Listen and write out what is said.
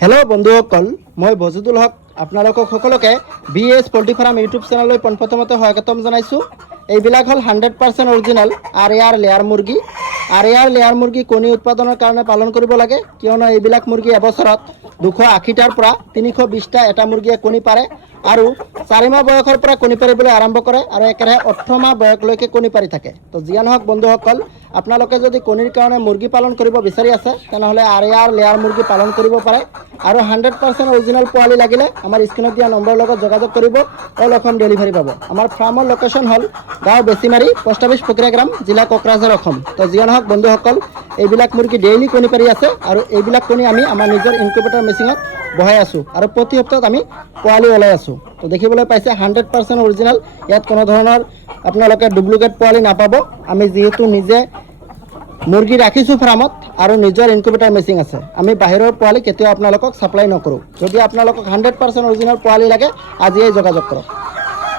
Hello' বন্ধুসকল, মই বজুদুল হক আপোনালোকক সকলোকে BS পল্ট্ৰি ফাৰ্ম ইউটিউব চেনেললৈ পোনপ্ৰথমতে স্বাগতম জনাইছোঁ। এইবিলাক হ'ল 100% অৰিজিনেল আৰ লেয়াৰ মুৰ্গী। আৰ লেয়াৰ মুৰ্গী কণী উৎপাদনৰ কাৰণে পালন কৰিব লাগে, কিয়নো এইবিলাক মুৰ্গী এবছৰত 280টাৰ পৰা 320টা এটা মুৰ্গীয়ে কণী পাৰে আৰু 4 মাহ বয়সৰ পৰা কণী পাৰিবলৈ আৰম্ভ কৰে আৰু একেৰাহে 18 মাহ বয়সলৈকে কণী পাৰি থাকে। তো যিয়ে নহওক বন্ধুসকল, আপোনালোকে যদি কণীৰ কাৰণে মুৰ্গী পালন কৰিব বিচাৰি আছে তেনেহ'লে আৰ লেয়াৰ মুৰ্গী পালন কৰিব পাৰে আৰু 100% অৰিজিনেল পোৱালি লাগিলে আমাৰ স্ক্ৰীনত দিয়া নম্বৰৰ লগত যোগাযোগ কৰিব, অল অসম ডেলিভাৰী পাব। আমাৰ ফাৰ্মৰ লোকেশ্যন হ'ল গাঁও বেচিমাৰী, পোষ্ট অফিচ ফকীৰাগ্ৰাম, জিলা কোকৰাঝাৰ, অসম। তো যিয়ে নহওক বন্ধুসকল, এইবিলাক মুৰ্গী ডেইলি কণী পাৰি আছে আৰু এইবিলাক কণী আমি আমাৰ নিজৰ ইনকুবেটৰ মেচিনত বহাই আছোঁ আৰু প্ৰতি সপ্তাহত আমি পোৱালি ওলাই আছোঁ। তো দেখিবলৈ পাইছে 100% অৰিজিনেল, ইয়াত কোনো ধৰণৰ আপোনালোকে ডুপ্লিকেট পোৱালি নাপাব। আমি যিহেতু নিজে মুৰ্গী ৰাখিছোঁ ফাৰ্মত আৰু নিজৰ ইনকুবেটৰ মেচিন আছে, আমি বাহিৰৰ পোৱালি কেতিয়াও আপোনালোকক ছাপ্লাই নকৰোঁ। যদি আপোনালোকক 100% অৰিজিনেল পোৱালি লাগে, আজিয়েই যোগাযোগ কৰক।